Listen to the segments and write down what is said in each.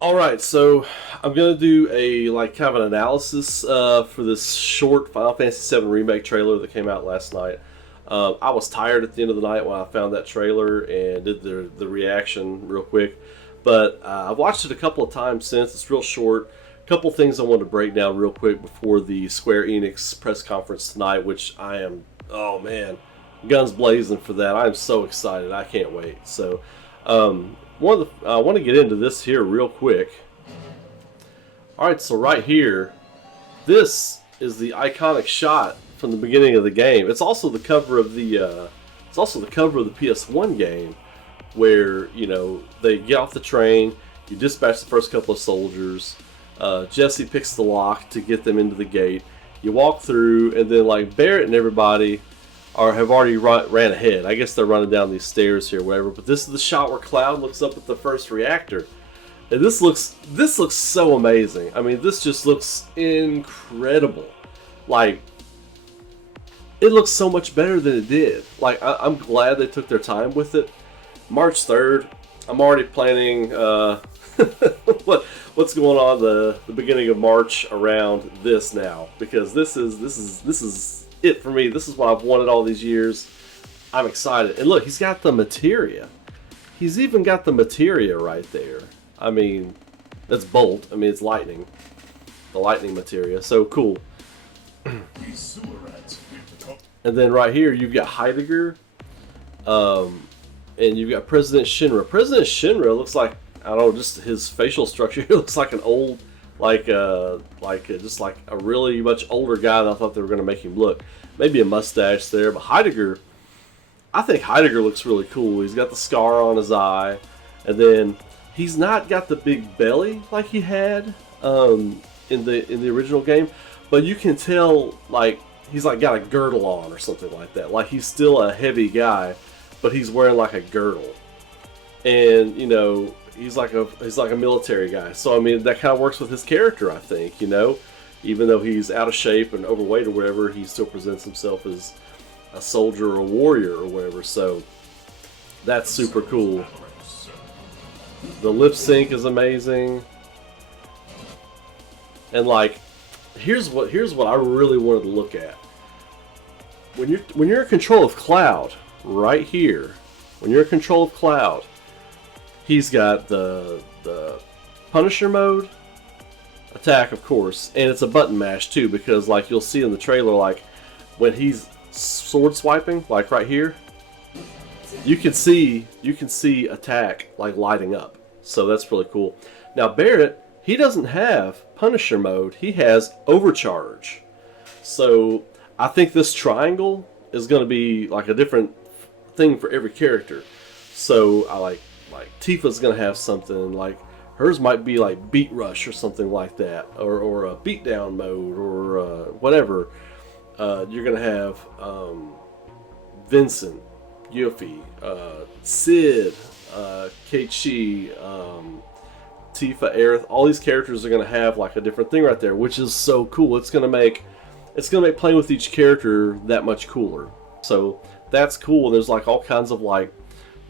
All right, so I'm gonna do a kind of an analysis for this short Final Fantasy VII Remake trailer that came out last night. I was tired at the end of the night when I found that trailer and did the reaction real quick, but I've watched it a couple of times since. It's real short. A couple things I wanted to break down real quick before the Square-Enix press conference tonight, which I am, oh man, guns blazing for that. I'm so excited. I can't wait. So. I want to get into this here real quick. All right, so right here, this is the iconic shot from the beginning of the game. It's also the cover of the PS1 game, where they get off the train, you dispatch the first couple of soldiers. Jesse picks the lock to get them into the gate. You walk through, and then Barrett and everybody have already ran ahead. I guess they're running down these stairs here, whatever. But this is the shot where Cloud looks up at the first reactor, and this looks so amazing. I mean, this just looks incredible. Like, it looks so much better than it did. I'm glad they took their time with it. March 3rd, I'm already planning what's going on the beginning of March around this now, because this is it for me. This is what I've wanted all these years. I'm excited. And look, he's got the materia. He's even got the materia right there. I mean, that's bolt. I mean, it's lightning. The lightning materia. So cool. And then right here, you've got Heidegger. And you've got President Shinra. President Shinra looks like, I don't know, just his facial structure. He looks like an old, just like a really much older guy than I thought they were going to make him look. Maybe a mustache there, but Heidegger, I think Heidegger looks really cool. He's got the scar on his eye, and then he's not got the big belly like he had in the original game, but you can tell he's got a girdle on or something like that. Like, he's still a heavy guy, but he's wearing like a girdle, and he's like a military guy. So I mean, that kind of works with his character, I think. Even though he's out of shape and overweight or whatever, he still presents himself as a soldier or a warrior or whatever. So that's super cool. The lip sync is amazing. And here's what I really wanted to look at. When you're in control of Cloud, right here, when you're in control of Cloud, he's got the Punisher mode, attack, of course, and it's a button mash too, because you'll see in the trailer, when he's sword swiping, right here, you can see attack lighting up. So that's really cool. Now Barrett, he doesn't have Punisher mode, he has overcharge. So I think this triangle is going to be a different thing for every character. So I like Tifa's going to have something hers might be beat rush or something like that, or a beatdown mode, or whatever. You're going to have Vincent, Yuffie, Sid, Keiichi, Tifa, Aerith. All these characters are going to have a different thing right there, which is so cool. It's going to make playing with each character that much cooler. So that's cool. There's all kinds of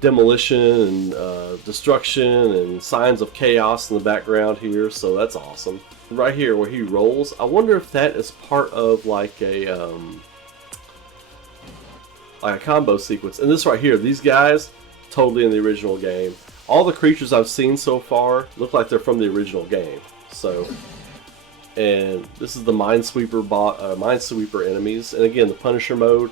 demolition and destruction and signs of chaos in the background here, so that's awesome. Right here where he rolls, I wonder if that is part of a combo sequence. And this right here, these guys, totally in the original game. All the creatures I've seen so far look like they're from the original game. So, and this is the Minesweeper enemies, and again the Punisher mode.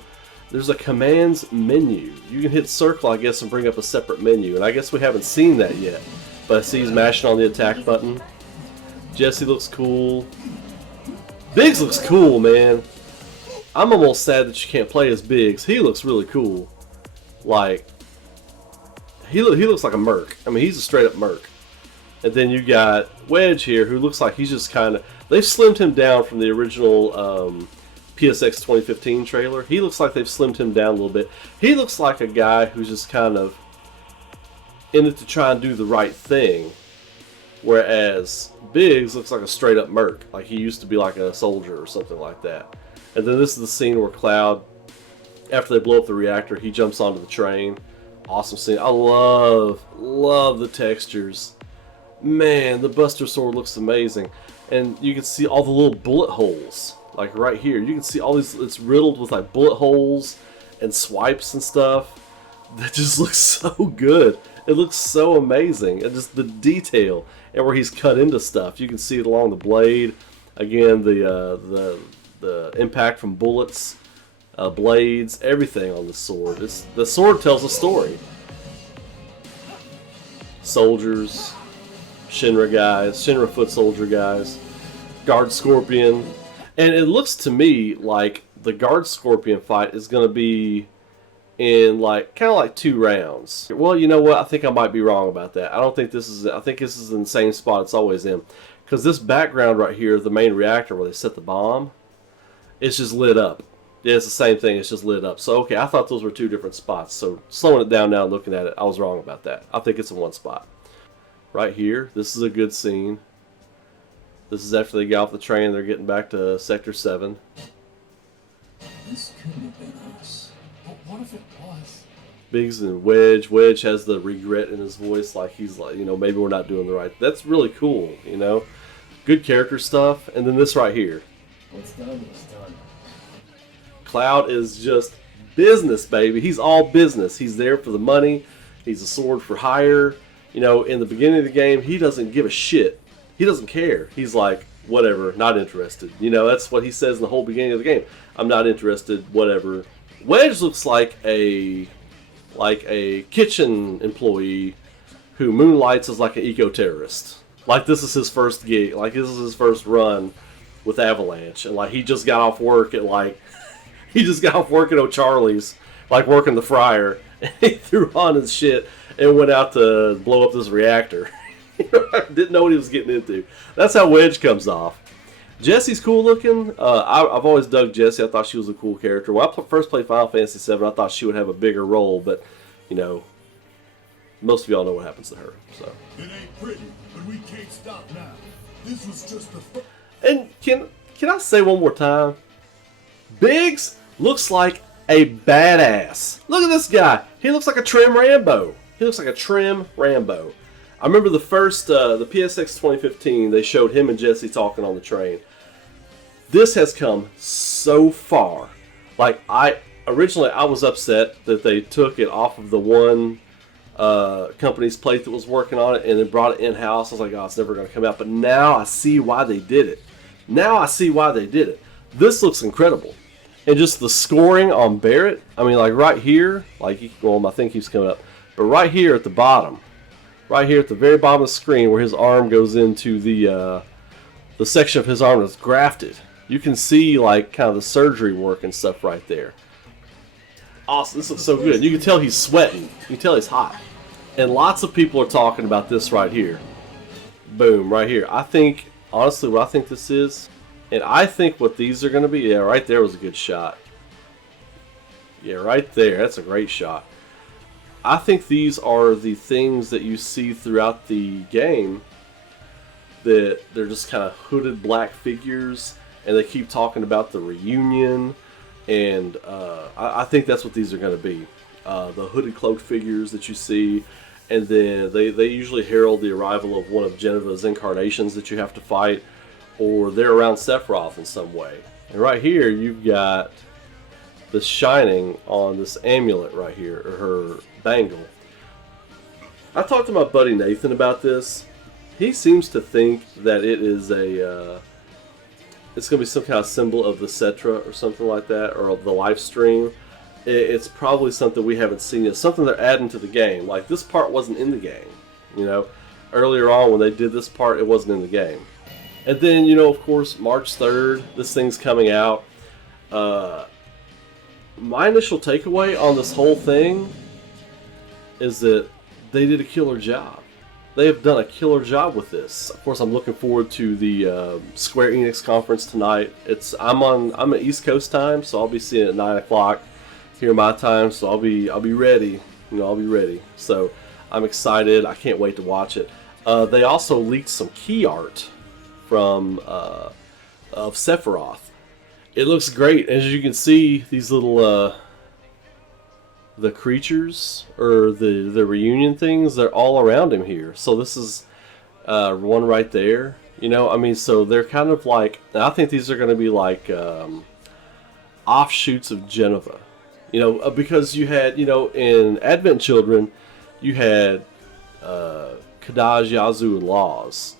There's a commands menu. You can hit circle, I guess, and bring up a separate menu. And I guess we haven't seen that yet. But I see he's mashing on the attack button. Jesse looks cool. Biggs looks cool, man. I'm almost sad that you can't play as Biggs. He looks really cool. He looks like a merc. I mean, he's a straight up merc. And then you got Wedge here, who looks like he's just kind of... They've slimmed him down from the original... PSX 2015 trailer. He looks like they've slimmed him down a little bit. He looks like a guy who's just kind of in it to try and do the right thing, whereas Biggs looks like a straight up merc, like he used to be like a soldier or something like that. And then this is the scene where Cloud, after they blow up the reactor, he jumps onto the train. Awesome scene. I love the textures. Man, the Buster Sword looks amazing. And you can see all the little bullet holes. Like right here. You can see all these, it's riddled with like bullet holes and swipes and stuff. That just looks so good. It looks so amazing. And just the detail and where he's cut into stuff. You can see it along the blade. Again, the impact from bullets, blades, everything on the sword. The sword tells a story. Soldiers, Shinra guys, Shinra foot soldier guys, Guard Scorpion. And it looks to me like the Guard Scorpion fight is going to be in like kind of like 2 rounds. Well, you know what? I think I might be wrong about that. I don't think this is. I think this is in the same spot it's always in, because this background right here, the main reactor where they set the bomb, it's just lit up. Yeah, it's the same thing. It's just lit up. So okay, I thought those were 2 different spots. So slowing it down now, and looking at it, I was wrong about that. I think it's in one spot. Right here, this is a good scene. This is after they get off the train. They're getting back to Sector 7. This couldn't have been us. But what if it was? Biggs and Wedge. Wedge has the regret in his voice, like he's like, you know, maybe we're not doing the right. That's really cool, you know. Good character stuff. And then this right here. What's done is done. Cloud is just business, baby. He's all business. He's there for the money. He's a sword for hire. You know, in the beginning of the game, he doesn't give a shit. He doesn't care. He's like, whatever, not interested. You know, that's what he says in the whole beginning of the game. I'm not interested, whatever. Wedge looks like a kitchen employee who moonlights as like an eco-terrorist. Like this is his first gig. Like this is his first run with Avalanche. And like he just got off work at O'Charlie's, like working the fryer. And he threw on his shit and went out to blow up this reactor. Didn't know what he was getting into. That's how Wedge comes off. Jessie's cool looking. I've always dug Jessie. I thought she was a cool character. When I first played Final Fantasy VII, I thought she would have a bigger role, but you know, most of y'all know what happens to her. So. It ain't pretty, but we can't stop now. This was just the And can I say one more time? Biggs looks like a badass. Look at this guy. He looks like a trim Rambo. I remember the first, the PSX 2015, they showed him and Jesse talking on the train. This has come so far. Like, originally I was upset that they took it off of the one company's plate that was working on it and then brought it in-house. I was like, oh, it's never going to come out. But now I see why they did it. This looks incredible. And just the scoring on Barrett, I mean, like right here, like, well, my thing keeps coming up, but right here at the bottom, right here at the very bottom of the screen where his arm goes into the section of his arm that's grafted, you can see like kind of the surgery work and stuff right there. Awesome, this looks so good. You can tell he's sweating. You can tell he's hot. And lots of people are talking about this right here. Boom, right here. I think, honestly, what I think this is, and I think what these are going to be, yeah, right there was a good shot. Yeah, right there, that's a great shot. I think these are the things that you see throughout the game, that they're just kind of hooded black figures, and they keep talking about the reunion, and I think that's what these are going to be. The hooded cloaked figures that you see, and then they usually herald the arrival of one of Geneva's incarnations that you have to fight, or they're around Sephiroth in some way. And right here you've got the shining on this amulet right here, or her bangle. I talked to my buddy Nathan about this. He seems to think that it is it's going to be some kind of symbol of the Cetra or something like that, or the life stream. It's probably something we haven't seen yet, something they're adding to the game. Like, this part wasn't in the game, you know. Earlier on when they did this part, it wasn't in the game. And then, you know, of course, March 3rd, this thing's coming out. My initial takeaway on this whole thing is that they did a killer job. They have done a killer job with this. Of course, I'm looking forward to the Square-Enix conference tonight. I'm at East Coast time, so I'll be seeing it at 9 o'clock here my time. So I'll be ready. You know, I'll be ready. So I'm excited. I can't wait to watch it. They also leaked some key art from of Sephiroth. It looks great. As you can see, these little the creatures, or the reunion things, they're all around him here. So this is one right there. You know, I mean, so they're kind of like, I think these are going to be like offshoots of Genova. You know, because you had, you know, in Advent Children, you had Kadaj, Yazoo, and Laws.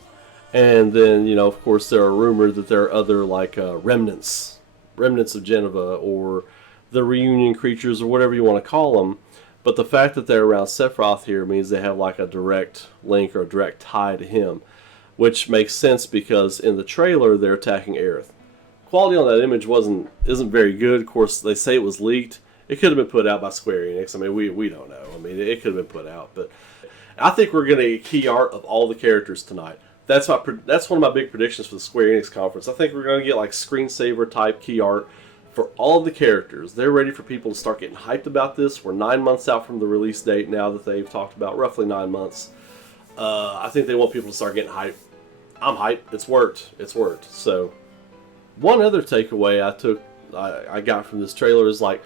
And then, you know, of course, there are rumored that there are other, like, remnants of Genova, or the reunion creatures, or whatever you want to call them. But the fact that they're around Sephiroth here means they have, like, a direct link or a direct tie to him, which makes sense because in the trailer, they're attacking Aerith. Quality on that image isn't very good. Of course, they say it was leaked. It could have been put out by Square-Enix. I mean, we don't know. I mean, it could have been put out. But I think we're going to get key art of all the characters tonight. That's one of my big predictions for the Square Enix conference. I think we're going to get like screensaver type key art for all of the characters. They're ready for people to start getting hyped about this. We're 9 months out from the release date now that they've talked about, roughly 9 months. I think they want people to start getting hyped. I'm hyped. It's worked. It's worked. So, one other takeaway I got from this trailer is like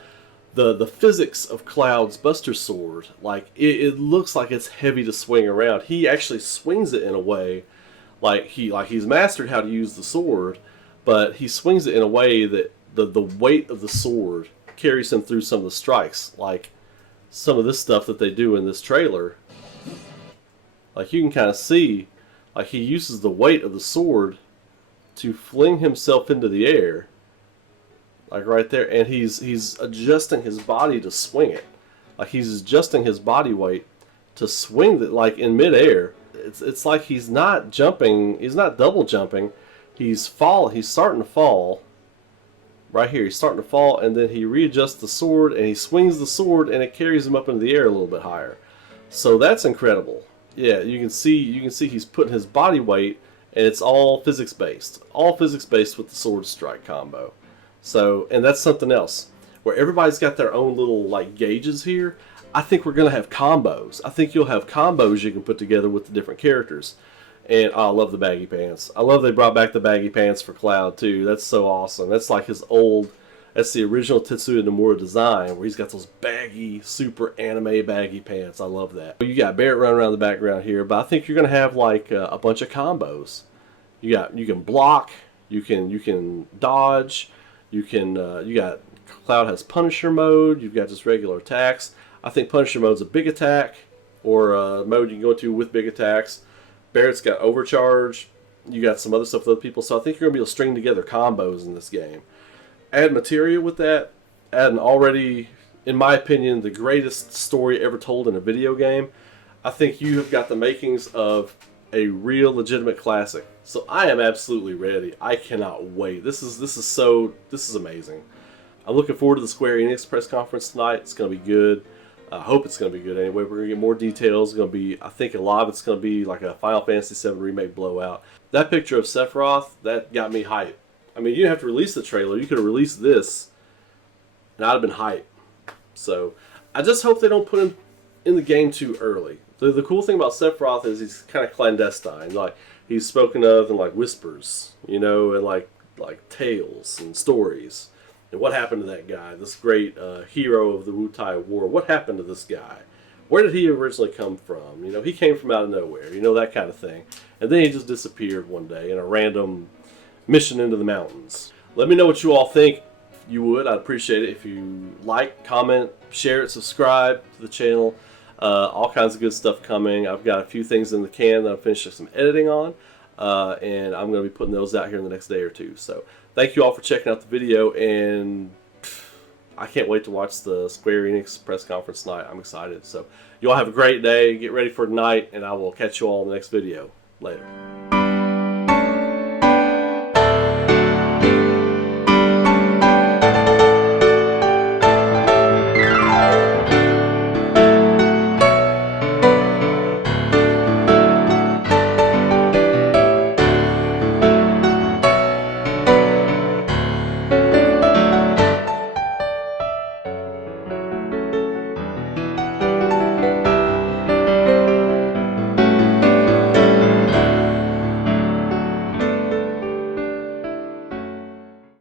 the physics of Cloud's Buster Sword. Like it looks like it's heavy to swing around. He actually swings it in a way like he's mastered how to use the sword, but he swings it in a way that the weight of the sword carries him through some of the strikes. Like some of this stuff that they do in this trailer, like you can kind of see, like he uses the weight of the sword to fling himself into the air, like right there, and he's adjusting his body to swing it. Like he's adjusting his body weight to swing it, like in midair. It's like he's not jumping, he's not double jumping. He's starting to fall. Right here, he's starting to fall, and then he readjusts the sword, and he swings the sword, and it carries him up into the air a little bit higher. So that's incredible. Yeah, you can see he's putting his body weight, and it's all physics based with the sword strike combo. So, and that's something else where everybody's got their own little like gauges here. I think we're gonna have combos. I think you'll have combos you can put together with the different characters. And I love the baggy pants. I love they brought back the baggy pants for Cloud too. That's so awesome. That's like that's the original Tetsuya Nomura design where he's got those baggy, super anime baggy pants. I love that. You got Barrett running around the background here, but I think you're gonna have like a bunch of combos. You can block, you can dodge, you got Cloud has Punisher mode. You've got just regular attacks. I think Punisher mode's a big attack, or a mode you can go into with big attacks. Barrett's got Overcharge. You got some other stuff with other people. So I think you're going to be able to string together combos in this game. Add materia with that. Add an already, in my opinion, the greatest story ever told in a video game. I think you have got the makings of a real legitimate classic. So I am absolutely ready. I cannot wait. This is amazing. I'm looking forward to the Square Enix press conference tonight. It's going to be good. I hope it's going to be good anyway. We're going to get more details. It's going to be, I think a lot of it's going to be like a Final Fantasy VII Remake blowout. That picture of Sephiroth, that got me hyped. I mean, you didn't have to release the trailer. You could have released this, and I'd have been hyped. So, I just hope they don't put him in the game too early. The cool thing about Sephiroth is he's kind of clandestine. Like, he's spoken of in like whispers, you know, and like tales and stories. And what happened to that guy, this great hero of the Wutai War? What happened to this guy? Where did he originally come from? You know, he came from out of nowhere, you know, that kind of thing. And then he just disappeared one day in a random mission into the mountains. Let me know what you all think. If you would, I'd appreciate it if you like, comment, share it, subscribe to the channel. All kinds of good stuff coming. I've got a few things in the can that I'm finishing some editing on. And I'm going to be putting those out here in the next day or two. So thank you all for checking out the video, and I can't wait to watch the Square Enix press conference tonight. I'm excited. So you all have a great day. Get ready for tonight, and I will catch you all in the next video. Later.